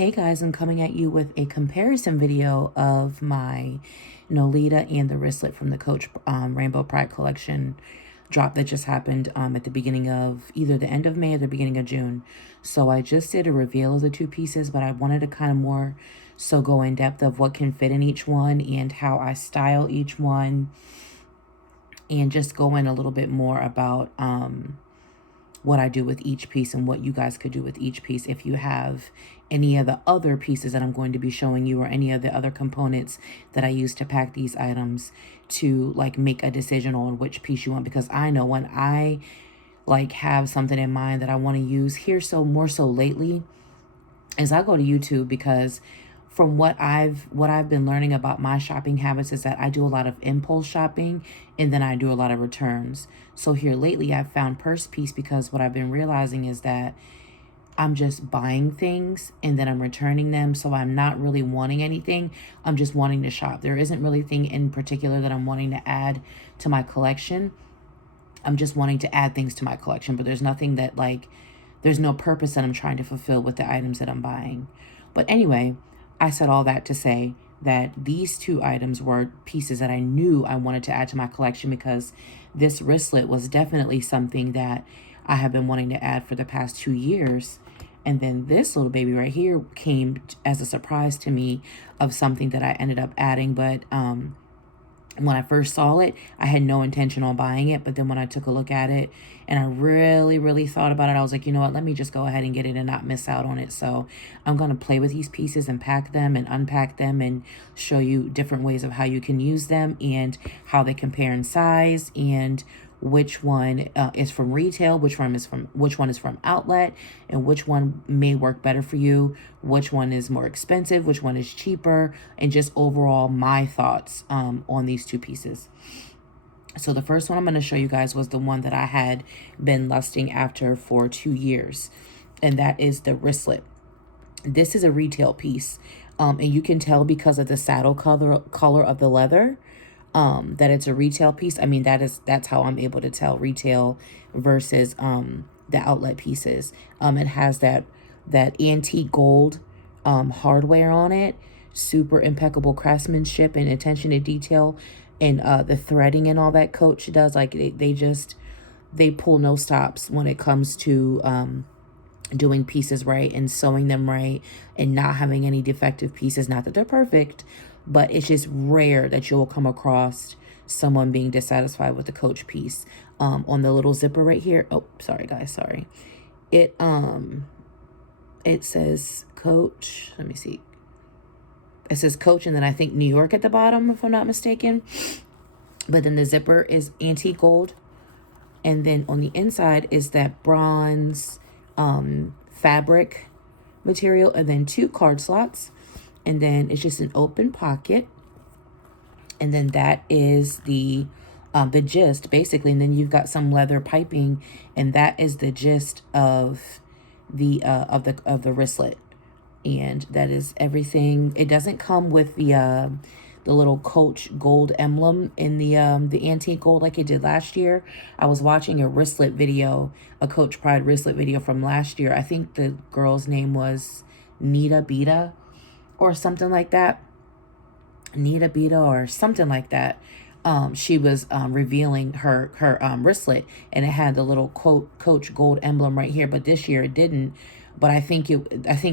Hey guys, I'm coming at you with a comparison video of my Nolita and the wristlet from the Coach Rainbow Pride collection drop that just happened at the beginning of either the end of May or the beginning of June. So I just did a reveal of the two pieces, but I wanted to kind of more so go in depth of what can fit in each one and how I style each one, and just go in a little bit more about what I do with each piece and what you guys could do with each piece if you have any of the other pieces that I'm going to be showing you, or any of the other components that I use to pack these items, to like make a decision on which piece you want. Because I know when I like have something in mind that I want to use here, so more so lately, as I go to YouTube, because from what I've been learning about my shopping habits is that I do a lot of impulse shopping and then I do a lot of returns. So here lately I've found purse piece, because what I've been realizing is that I'm just buying things and then I'm returning them. So I'm not really wanting anything. I'm just wanting to shop. There isn't really anything in particular that I'm wanting to add to my collection. I'm just wanting to add things to my collection, but there's nothing that there's no purpose that I'm trying to fulfill with the items that I'm buying. But anyway, I said all that to say that these two items were pieces that I knew I wanted to add to my collection, because this wristlet was definitely something that I have been wanting to add for the past 2 years. And then this little baby right here came as a surprise to me of something that I ended up adding. But when I first saw it, I had no intention on buying it. But then when I took a look at it and I really thought about it, I was like, you know what, let me just go ahead and get it and not miss out on it. So I'm going to play with these pieces and pack them and unpack them and show you different ways of how you can use them and how they compare in size, and which one is from retail, which one is from outlet, and which one may work better for you, which one is more expensive, which one is cheaper, and just overall my thoughts on these two pieces. So the first one I'm going to show you guys was the one that I had been lusting after for 2 years, and that is the wristlet. This is a retail piece, and you can tell because of the saddle color of the leather that it's a retail piece. I mean, that's how I'm able to tell retail versus the outlet pieces. It has that antique gold hardware on it, super impeccable craftsmanship and attention to detail, and the threading and all that Coach does. Like they pull no stops when it comes to doing pieces right and sewing them right and not having any defective pieces. Not that they're perfect, but it's just rare that you'll come across someone being dissatisfied with the Coach piece. On the little zipper right here. Oh, sorry guys, sorry. It says Coach. Let me see. It says Coach, and then I think New York at the bottom, if I'm not mistaken. But then the zipper is antique gold, and then on the inside is that bronze fabric material, and then 2 card slots. And then it's just an open pocket. And then that is the gist, basically. And then you've got some leather piping, and that is the gist of the wristlet. And that is everything. It doesn't come with the little Coach gold emblem in the antique gold like it did last year. I was watching a wristlet video, a Coach Pride wristlet video from last year. I think the girl's name was Nita Beta or something like that. Nita Beta or something like that. She was revealing her wristlet, and it had the little Coach gold emblem right here. But this year it didn't. But I think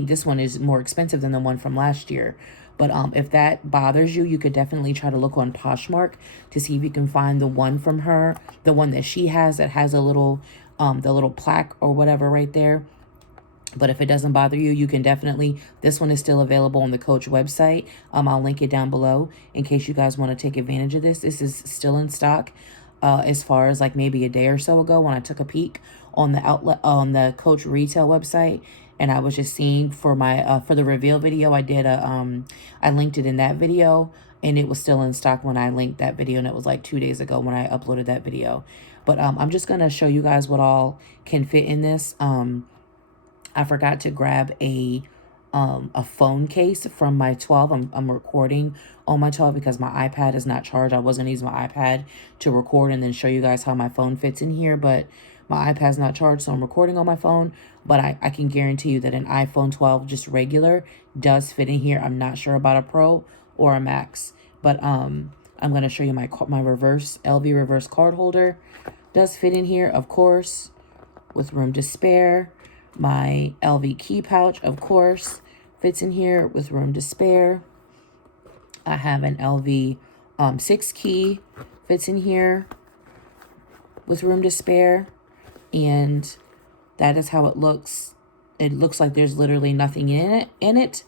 this one is more expensive than the one from last year. But if that bothers you, you could definitely try to look on Poshmark to see if you can find the one from her, the one that she has that has a little the little plaque or whatever right there. But if it doesn't bother you, you can definitely, this one is still available on the Coach website. I'll link it down below in case you guys want to take advantage of this. This is still in stock as far as like maybe a day or so ago when I took a peek on the outlet, on the Coach retail website. And I was just seeing for my, for the reveal video, I did I linked it in that video, and it was still in stock when I linked that video. And it was like 2 days ago when I uploaded that video. But I'm just going to show you guys what all can fit in this. I forgot to grab a phone case from my 12. I'm recording on my 12 because my iPad is not charged. I wasn't using my iPad to record and then show you guys how my phone fits in here. But My iPad's not charged, so I'm recording on my phone, but I can guarantee you that an iPhone 12, just regular, does fit in here. I'm not sure about a Pro or a Max, but I'm going to show you my reverse LV reverse card holder. Does fit in here, of course, with room to spare. My LV key pouch, of course, fits in here with room to spare. I have an LV 6 key, fits in here with room to spare. And that is how it looks. It looks like there's literally nothing in it.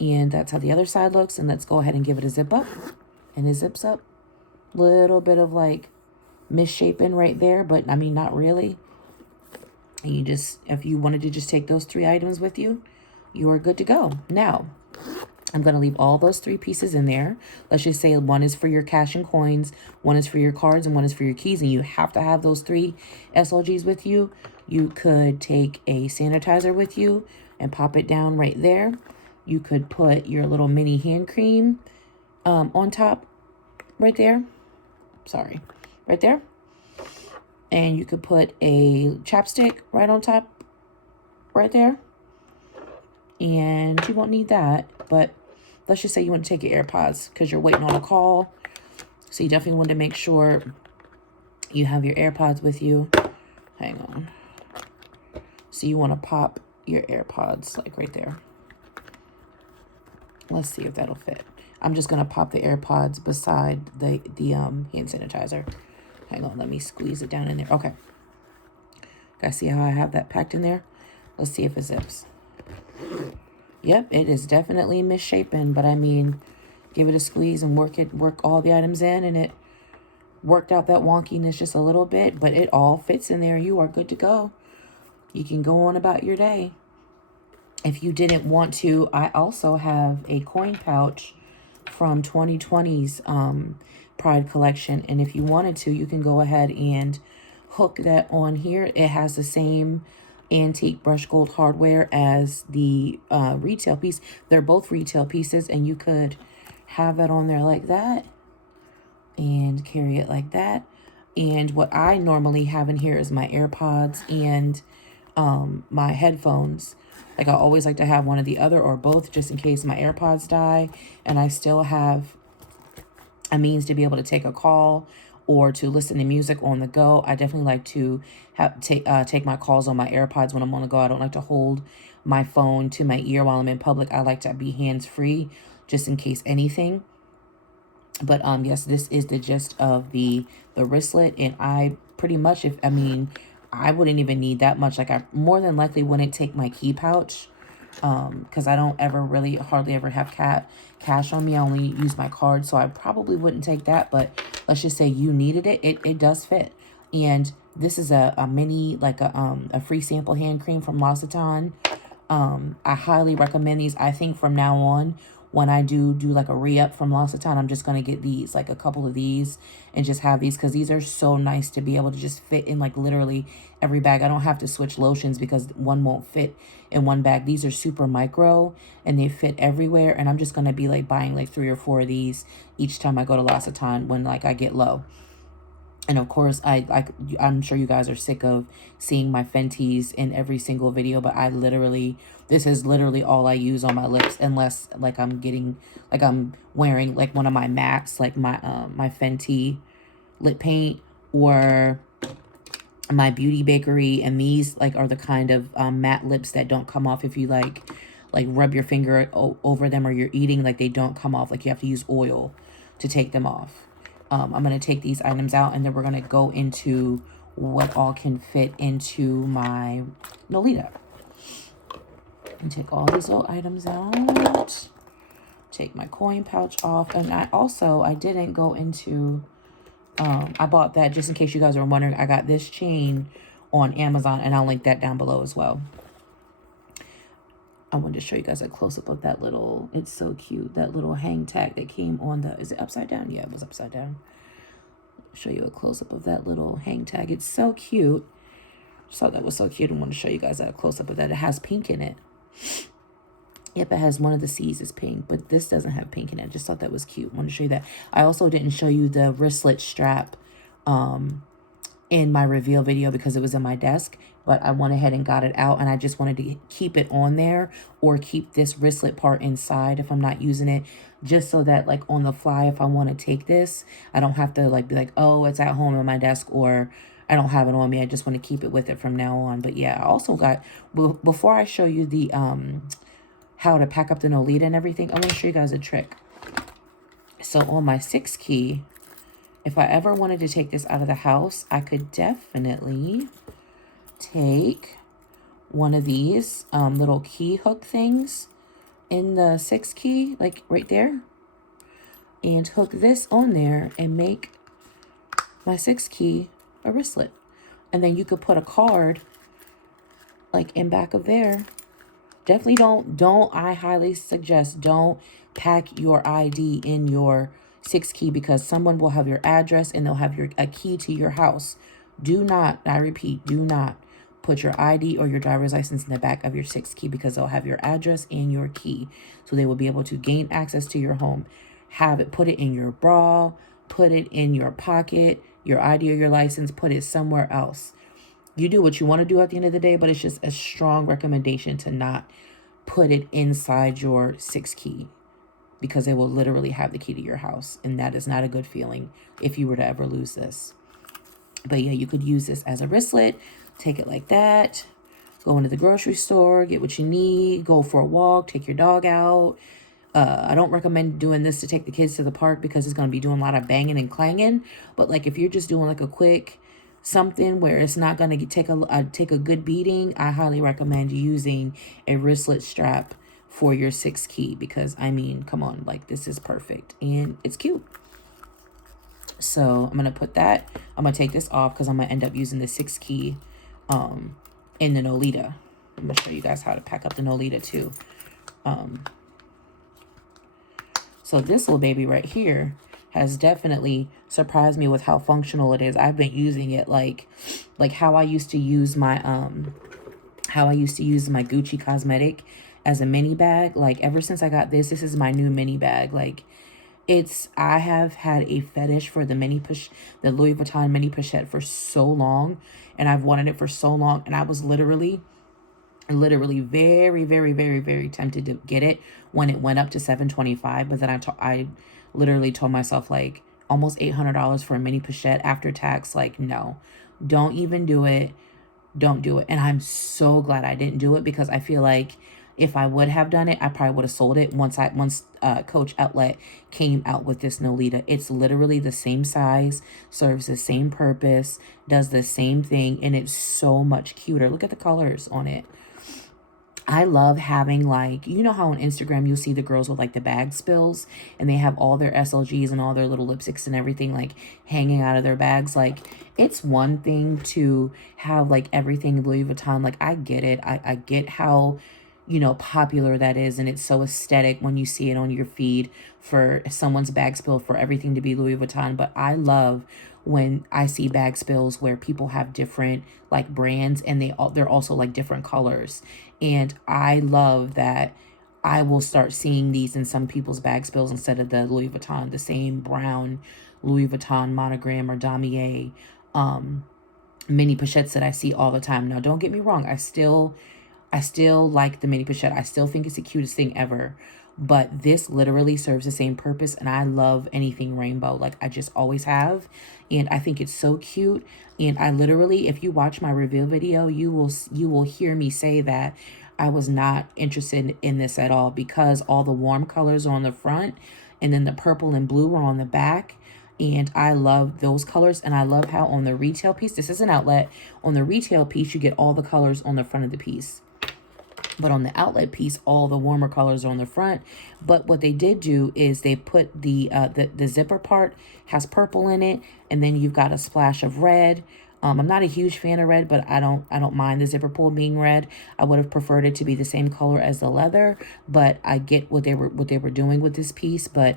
And that's how the other side looks. And let's go ahead and give it a zip up. And it zips up. Little bit of like misshapen right there, but I mean, not really. And you just, if you wanted to just take those 3 items with you, you are good to go. Now, I'm going to leave all those 3 pieces in there. Let's just say one is for your cash and coins, one is for your cards, and one is for your keys. And you have to have those 3 SLGs with you. You could take a sanitizer with you and pop it down right there. You could put your little mini hand cream on top right there. Sorry, right there. And you could put a chapstick right on top right there. And you won't need that, but let's just say you want to take your AirPods because you're waiting on a call. So you definitely want to make sure you have your AirPods with you. Hang on. So you want to pop your AirPods like right there. Let's see if that'll fit. I'm just going to pop the AirPods beside the hand sanitizer. Hang on, let me squeeze it down in there. Okay. Guys, see how I have that packed in there? Let's see if it zips. Yep, it is definitely misshapen, but I mean, give it a squeeze and work all the items in, and it worked out that wonkiness just a little bit, but it all fits in there. You are good to go. You can go on about your day. If you didn't want to, I also have a coin pouch from 2020's Pride collection, and if you wanted to, you can go ahead and hook that on here. It has the same antique brushed gold hardware as the retail piece. They're both retail pieces, and you could have that on there like that and carry it like that. And what I normally have in here is my AirPods and my headphones. Like, I always like to have one or the other or both, just in case my AirPods die and I still have a means to be able to take a call or to listen to music on the go. I definitely like to take my calls on my AirPods when I'm on the go. I don't like to hold my phone to my ear while I'm in public. I like to be hands-free just in case anything. But yes, this is the gist of the wristlet, and I pretty much, I wouldn't even need that much. Like, I more than likely wouldn't take my key pouch because I don't hardly ever have cash on me. I only use my card, so I probably wouldn't take that. But let's just say you needed it. It does fit. And this is a mini, like a free sample hand cream from L'Occitane. I highly recommend these. I think from now on, when I do like a re-up from L'Occitane, I'm just going to get these, like a couple of these, and just have these because these are so nice to be able to just fit in like literally every bag. I don't have to switch lotions because one won't fit in one bag. These are super micro and they fit everywhere, and I'm just going to be like buying like 3 or 4 of these each time I go to L'Occitane when like I get low. And of course, I'm sure you guys are sick of seeing my Fenties in every single video, but this is literally all I use on my lips, unless like I'm wearing like one of my mattes, like my Fenty lip paint, or my Beauty Bakery. And these like are the kind of matte lips that don't come off if you like rub your finger over them or you're eating, like they don't come off. Like you have to use oil to take them off. I'm going to take these items out, and then we're going to go into what all can fit into my Nolita. And take all these little items out. Take my coin pouch off. And I didn't go into, I bought that, just in case you guys are wondering, I got this chain on Amazon, and I'll link that down below as well. I wanted to show you guys a close-up of that little, it's so cute, that little hang tag that came on is it upside down? Yeah, it was upside down. Show you a close-up of that little hang tag. It's so cute. Just thought that was so cute and want to show you guys a close-up of that. It has pink in it. Yep, it has one of the C's is pink, but this doesn't have pink in it. Just thought that was cute. Want to show you that. I also didn't show you the wristlet strap in my reveal video because it was in my desk, but I went ahead and got it out, and I just wanted to keep it on there, or keep this wristlet part inside if I'm not using it, just so that like on the fly, if I want to take this, I don't have to like be like, oh, it's at home in my desk, or I don't have it on me. I just want to keep it with it from now on. But yeah, I also got, before I show you the how to pack up the Nolita and everything, I want to show you guys a trick. So on my 6 key, if I ever wanted to take this out of the house, I could definitely take one of these little key hook things in the 6 key, like right there, and hook this on there and make my 6 key a wristlet. And then you could put a card like in back of there. Definitely I highly suggest don't pack your ID in your 6 key, because someone will have your address and they'll have a key to your house. Do not, I repeat, do not put your ID or your driver's license in the back of your 6 key, because they'll have your address and your key. So they will be able to gain access to your home. Put it in your bra, put it in your pocket, your ID or your license, put it somewhere else. You do what you want to do at the end of the day, but it's just a strong recommendation to not put it inside your 6 key, because they will literally have the key to your house. And that is not a good feeling if you were to ever lose this. But yeah, you could use this as a wristlet. Take it like that. Go into the grocery store, get what you need, go for a walk, take your dog out. I don't recommend doing this to take the kids to the park, because it's going to be doing a lot of banging and clanging. But like if you're just doing like a quick something where it's not going to take a good beating, I highly recommend using a wristlet strap for your 6 key, because I mean, come on, like this is perfect and it's cute. So I'm going to put that, I'm going to take this off because I'm going to end up using the 6 key in the Nolita. I'm going to show you guys how to pack up the Nolita too. So this little baby right here has definitely surprised me with how functional it is. I've been using it like how I used to use my Gucci cosmetic as a mini bag. Like ever since I got this is my new mini bag. Like I have had a fetish for the Louis Vuitton mini pochette for so long, and I've wanted it for so long, and I was literally very, very, very, very tempted to get it when it went up to $725. But then I literally told myself, like, almost $800 for a mini pochette after tax. Like, no, don't even do it. Don't do it. And I'm so glad I didn't do it, because I feel like if I would have done it, I probably would have sold it once Coach Outlet came out with this Nolita. It's literally the same size, serves the same purpose, does the same thing, and it's so much cuter. Look at the colors on it. I love having, like, you know how on Instagram you'll see the girls with like the bag spills, and they have all their SLGs and all their little lipsticks and everything like hanging out of their bags. Like, it's one thing to have like everything Louis Vuitton. Like, I get it. I get how, you know, popular that is, and it's so aesthetic when you see it on your feed for someone's bag spill for everything to be Louis Vuitton. But I love when I see bag spills where people have different like brands, and they're also like different colors. And I love that I will start seeing these in some people's bag spills instead of the Louis Vuitton, the same brown Louis Vuitton monogram or damier mini pochettes that I see all the time. Now, don't get me wrong. I still like the mini pochette. I still think it's the cutest thing ever. But this literally serves the same purpose, and I love anything rainbow. Like, I just always have, and I think it's so cute. And I literally, if you watch my reveal video, you will hear me say that I was not interested in this at all, because all the warm colors are on the front, and then the purple and blue are on the back. And I love those colors, and I love how on the retail piece, this is an outlet, on the retail piece, you get all the colors on the front of the piece. But on the outlet piece, all the warmer colors are on the front. But what they did do is they put the zipper part has purple in it, and then you've got a splash of red. I'm not a huge fan of red, but I don't mind the zipper pull being red. I would have preferred it to be the same color as the leather, but I get what they were doing with this piece. But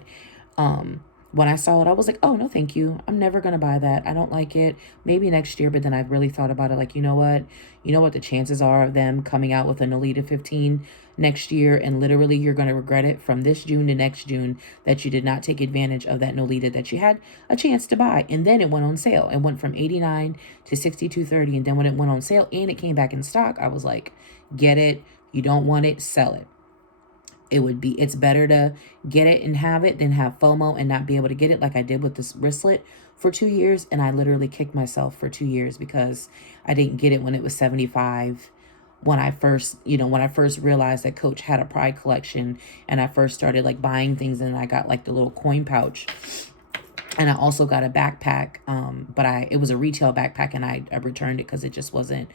when I saw it, I was like, oh, no, thank you. I'm never going to buy that. I don't like it. Maybe next year. But then I really thought about it. Like, you know what? You know what the chances are of them coming out with a Nolita 15 next year, and literally you're going to regret it from this June to next June that you did not take advantage of that Nolita that you had a chance to buy. And then it went on sale. It went from 89 to 62.30. And then when it went on sale and it came back in stock, I was like, get it. You don't want it, sell it. It's better to get it and have it than have FOMO and not be able to get it, like I did with this wristlet for 2 years. And I literally kicked myself for 2 years because I didn't get it when it was 75. When I first realized that Coach had a Pride collection, and I first started like buying things, and I got like the little coin pouch, and I also got a backpack. But it was a retail backpack, and I returned it because it wasn't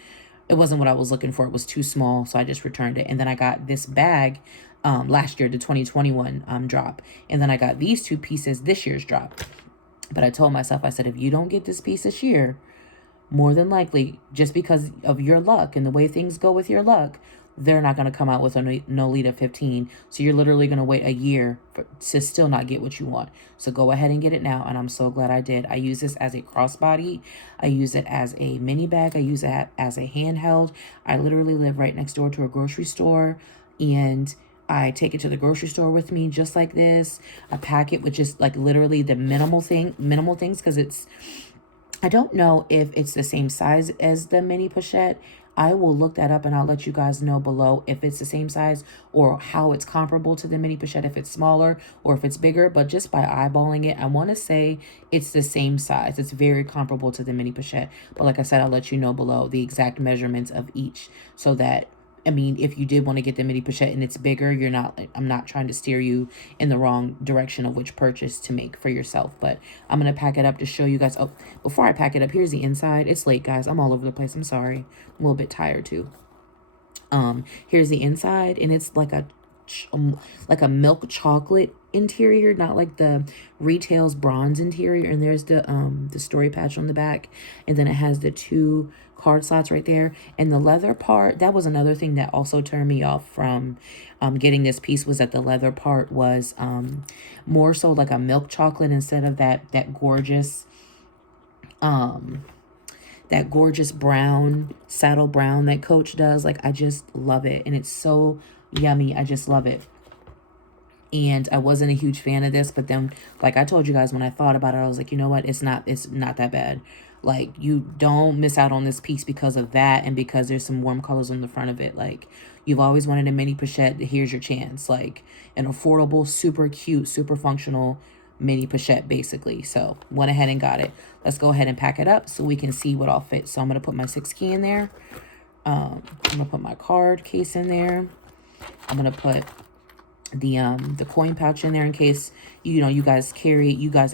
what I was looking for. It was too small, so I just returned it. And then I got this bag last year, the 2021 drop. And then I got these two pieces this year's drop. But I told myself, I said, if you don't get this piece this year, more than likely, just because of your luck and the way things go with your luck, they're not going to come out with a Nolita 15. So you're literally going to wait a year to still not get what you want. So go ahead and get it now. And I'm so glad I did. I use this as a crossbody. I use it as a mini bag. I use it as a handheld. I literally live right next door to a grocery store. And I take it to the grocery store with me just like this. I pack it with just like literally the minimal things, because I don't know if it's the same size as the mini pochette. I will look that up and I'll let you guys know below if it's the same size or how it's comparable to the mini pochette, if it's smaller or if it's bigger. But just by eyeballing it, I want to say it's the same size. It's very comparable to the mini pochette. But like I said, I'll let you know below the exact measurements of each, so that, I mean, if you did want to get the mini pochette and it's bigger, I'm not trying to steer you in the wrong direction of which purchase to make for yourself. But I'm going to pack it up to show you guys. Oh, before I pack it up, here's the inside. It's late, guys. I'm all over the place. I'm sorry. I'm a little bit tired too. Here's the inside, and it's like a milk chocolate interior, not like the retail's bronze interior. And there's the story patch on the back, and then it has the 2 card slots right there. And the leather part, that was another thing that also turned me off from getting this piece, was that the leather part was more so like a milk chocolate instead of that gorgeous brown, saddle brown that Coach does. Like, I just love it, and it's so yummy. I just love it. And I wasn't a huge fan of this, but then, like I told you guys, when I thought about it, I was like, you know what? It's not that bad. Like, you don't miss out on this piece because of that, and because there's some warm colors on the front of it. Like, you've always wanted a mini pochette. Here's your chance. Like, an affordable, super cute, super functional mini pochette, basically. So went ahead and got it. Let's go ahead and pack it up so we can see what all fits. So I'm going to put my 6 key in there. I'm going to put my card case in there. I'm going to put the coin pouch in there in case you guys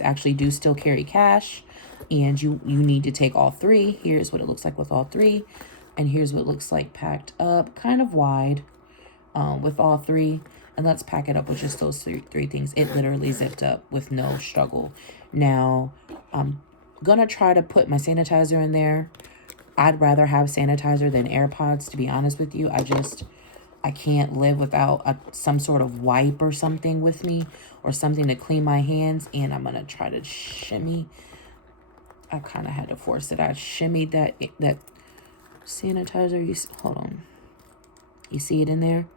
actually do still carry cash, and you need to take all 3. Here's what it looks like with all 3, and here's what it looks like packed up, kind of wide, with all 3. And let's pack it up with just those three things. It literally zipped up with no struggle. Now I'm gonna try to put my sanitizer in there. I'd rather have sanitizer than AirPods, to be honest with you. I can't live without some sort of wipe or something with me, or something to clean my hands. And I'm going to try to shimmy. I kind of had to force it. I shimmied that sanitizer. Hold on. You see it in there?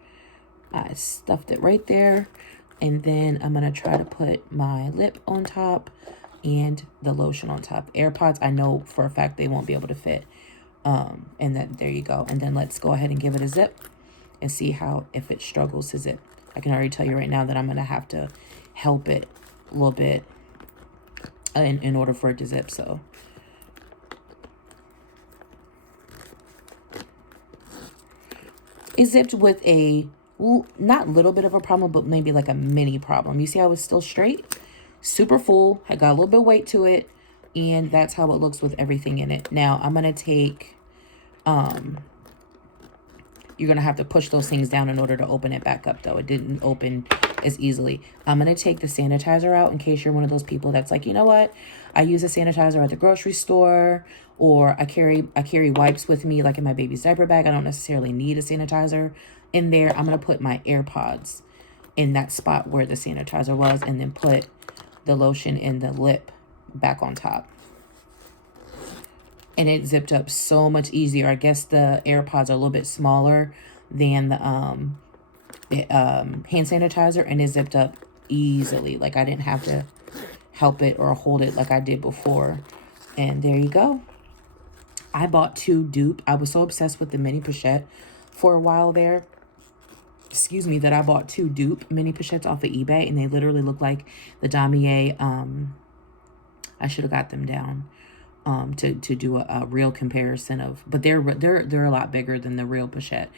I stuffed it right there. And then I'm going to try to put my lip on top and the lotion on top. AirPods, I know for a fact they won't be able to fit. And then there you go. And then let's go ahead and give it a zip and see if it struggles to zip. I can already tell you right now that I'm going to have to help it a little bit in order for it to zip. So it zipped with a, not little bit of a problem, but maybe like a mini problem. You see how it's still straight? Super full. I got a little bit of weight to it. And that's how it looks with everything in it. Now I'm going to take, you're going to have to push those things down in order to open it back up, though. It didn't open as easily. I'm going to take the sanitizer out in case you're one of those people that's like, you know what? I use a sanitizer at the grocery store, or I carry wipes with me, like in my baby's diaper bag. I don't necessarily need a sanitizer in there. I'm going to put my AirPods in that spot where the sanitizer was, and then put the lotion and the lip back on top. And it zipped up so much easier. I guess the AirPods are a little bit smaller than the hand sanitizer, and it zipped up easily. Like I didn't have to help it or hold it like I did before. And there you go. I bought 2 dupe. I was so obsessed with the mini pochette for a while there. Excuse me, that I bought 2 dupe mini pochettes off of eBay, and they literally look like the Damier. I should have got them down to do a real comparison of, but they're a lot bigger than the real pochette.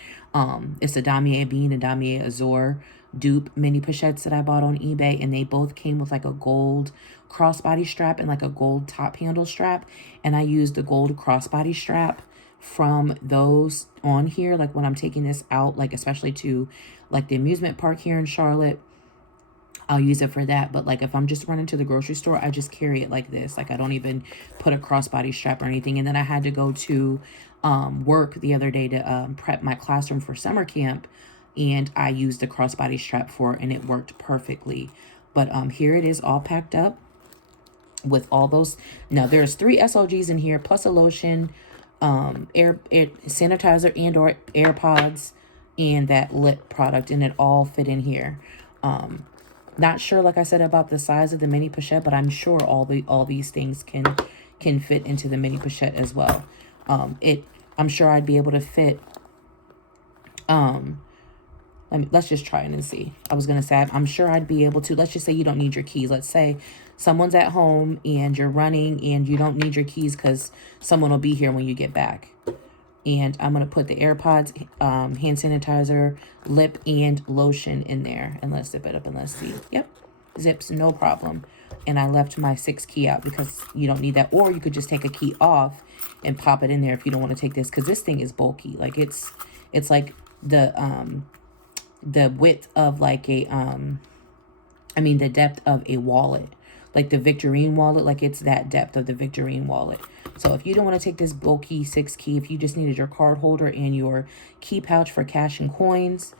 It's a Damier Bean and Damier Azure dupe mini pochettes that I bought on eBay, and they both came with like a gold crossbody strap and like a gold top handle strap, and I used the gold crossbody strap from those on here, like when I'm taking this out, like especially to like the amusement park here in Charlotte, I'll use it for that. But like if I'm just running to the grocery store, I just carry it like this. Like I don't even put a crossbody strap or anything. And then I had to go to work the other day to prep my classroom for summer camp, and I used the crossbody strap for it, and it worked perfectly. But here it is all packed up with all those. Now there's 3 SLGs in here plus a lotion, air sanitizer and or AirPods, and that lip product, and it all fit in here. Not sure, like I said, about the size of the mini pochette, but I'm sure all these things can fit into the mini pochette as well. I'm sure I'd be able to fit. Let's just try it and see. I was gonna say I'm sure I'd be able to. Let's just say you don't need your keys. Let's say someone's at home and you're running and you don't need your keys because someone will be here when you get back. And I'm going to put the AirPods, hand sanitizer, lip, and lotion in there. And let's zip it up and let's see. Yep. Zips, no problem. And I left my 6 key out because you don't need that. Or you could just take a key off and pop it in there if you don't want to take this. Because this thing is bulky. Like it's like the width of like a, the depth of a wallet. Like the Victorine wallet, like it's that depth of the Victorine wallet. So if you don't want to take this bulky 6 key, if you just needed your card holder and your key pouch for cash and coins,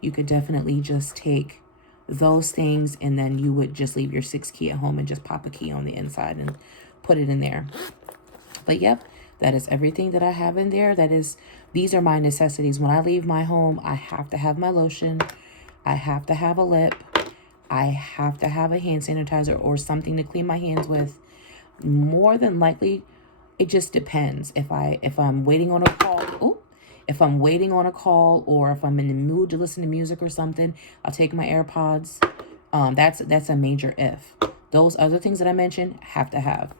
you could definitely just take those things, and then you would just leave your 6 key at home and just pop a key on the inside and put it in there. But yep, that is everything that I have in there. These are my necessities. When I leave my home, I have to have my lotion. I have to have a lip. I have to have a hand sanitizer or something to clean my hands with. More than likely, it just depends. If I'm waiting on a call, if I'm waiting on a call, or if I'm in the mood to listen to music or something, I'll take my AirPods. That's a major if. Those other things that I mentioned have to have.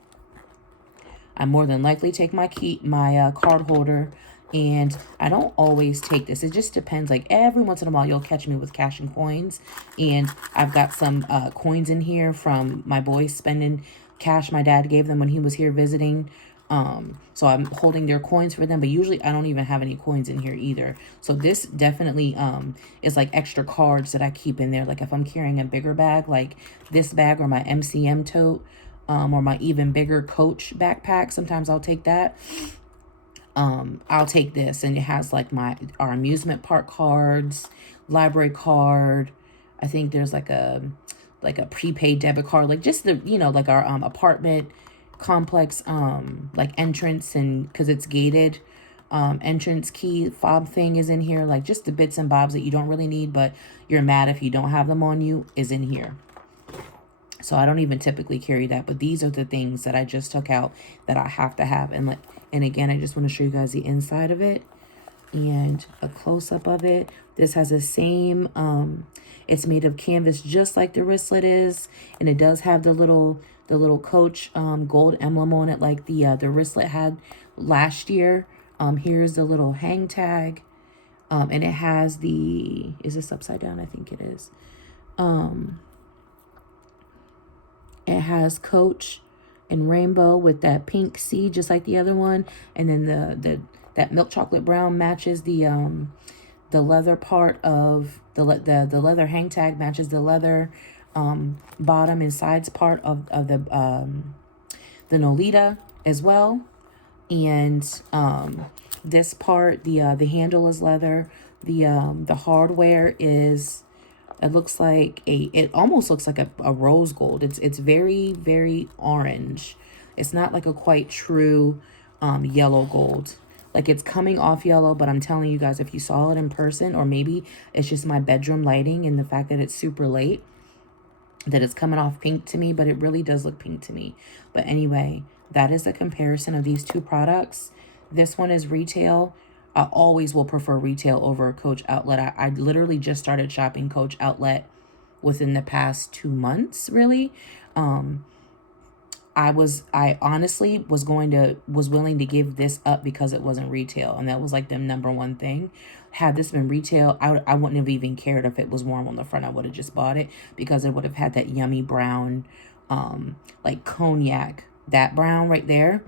I more than likely take my card holder. And I don't always take this. It just depends. Like every once in a while, you'll catch me with cash and coins. And I've got some coins in here from my boys spending cash my dad gave them when he was here visiting. So I'm holding their coins for them. But usually I don't even have any coins in here either. So this definitely is like extra cards that I keep in there. Like if I'm carrying a bigger bag, like this bag or my MCM tote, or my even bigger Coach backpack, sometimes I'll take that. I'll take this, and it has like our amusement park cards, library card. I think there's like a prepaid debit card, like just the, like our apartment complex, like entrance, and because it's gated, entrance key fob thing is in here. Like just the bits and bobs that you don't really need, but you're mad if you don't have them on you, is in here. So I don't even typically carry that, but these are the things that I just took out that I have to have. And again, I just want to show you guys the inside of it and a close-up of it. This has the same, it's made of canvas just like the wristlet is, and it does have the little Coach gold emblem on it like the wristlet had last year. Here's the little hang tag, and it has is this upside down? I think it is. It has Coach and rainbow with that pink C, just like the other one, and then that milk chocolate brown matches the leather part of the leather hang tag matches the leather bottom and sides part of the Nolita as well, and this part, the handle is leather, the hardware is It looks like it almost looks like a rose gold. It's very, very orange. It's not like a quite true yellow gold. Like it's coming off yellow, but I'm telling you guys, if you saw it in person, or maybe it's just my bedroom lighting and the fact that it's super late, that it's coming off pink to me, but it really does look pink to me. But anyway, that is a comparison of these two products. This one is retail. I always will prefer retail over Coach Outlet. I literally just started shopping Coach Outlet within the past 2 months, really. I honestly was willing to give this up because it wasn't retail, and that was like the number one thing. Had this been retail, I wouldn't have even cared if it was warm on the front. I would have just bought it because it would have had that yummy brown, like cognac, that brown right there.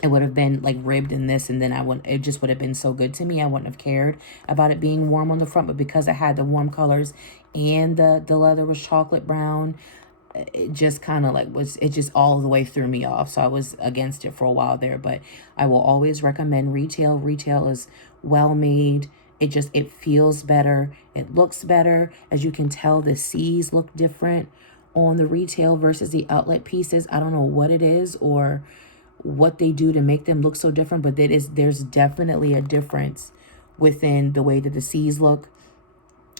It would have been like ribbed in this, and then it just would have been so good to me. I wouldn't have cared about it being warm on the front, but because it had the warm colors and the leather was chocolate brown, it just kind of like it just all the way threw me off. So I was against it for a while there, but I will always recommend retail. Retail is well made. It feels better. It looks better. As you can tell, the C's look different on the retail versus the outlet pieces. I don't know what it is or what they do to make them look so different, but there's definitely a difference within the way that the C's look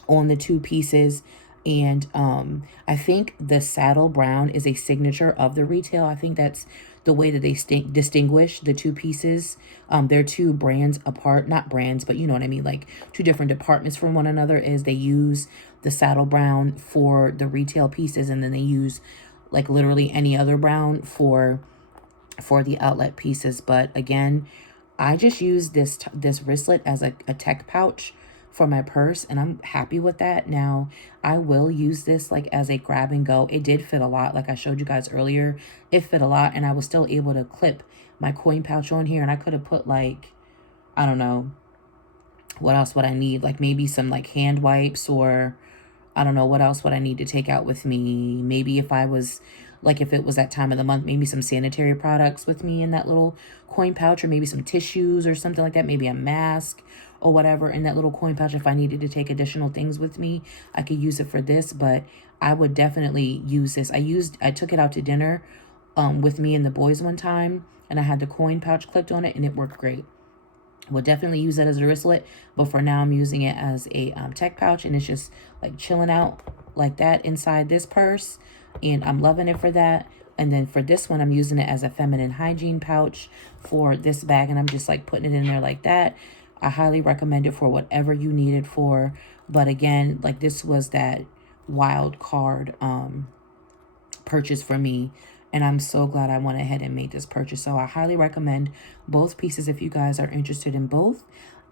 on the two pieces. And I think the saddle brown is a signature of the retail. I think that's the way that they distinguish the two pieces. They're two brands apart, not brands, but you know what I mean, like two different departments from one another. Is they use the saddle brown for the retail pieces, and then they use like literally any other brown for the outlet pieces. But again, I just use this wristlet as a tech pouch for my purse, and I'm happy with that. Now, I will use this like as a grab and go. It did fit a lot, like I showed you guys earlier. It fit a lot, and I was still able to clip my coin pouch on here, and I could have put like, I don't know, what else would I need? Like maybe some like hand wipes, or I don't know, what else would I need to take out with me? Maybe if it was that time of the month, maybe some sanitary products with me in that little coin pouch, or maybe some tissues or something like that, maybe a mask or whatever in that little coin pouch. If I needed to take additional things with me, I could use it for this, but I would definitely use this. I took it out to dinner with me and the boys one time, and I had the coin pouch clipped on it, and it worked great. We'll definitely use that as a wristlet, but for now I'm using it as a tech pouch, and it's just like chilling out like that inside this purse, and I'm loving it for that. And then for this one, I'm using it as a feminine hygiene pouch for this bag, and I'm just like putting it in there like that. I highly recommend it for whatever you need it for. But again, like this was that wild card purchase for me, and I'm so glad I went ahead and made this purchase. So I highly recommend both pieces if you guys are interested in both.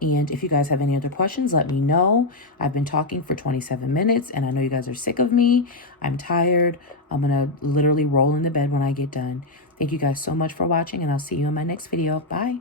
And if you guys have any other questions, let me know. I've been talking for 27 minutes, and I know you guys are sick of me. I'm tired. I'm going to literally roll in the bed when I get done. Thank you guys so much for watching, and I'll see you in my next video. Bye.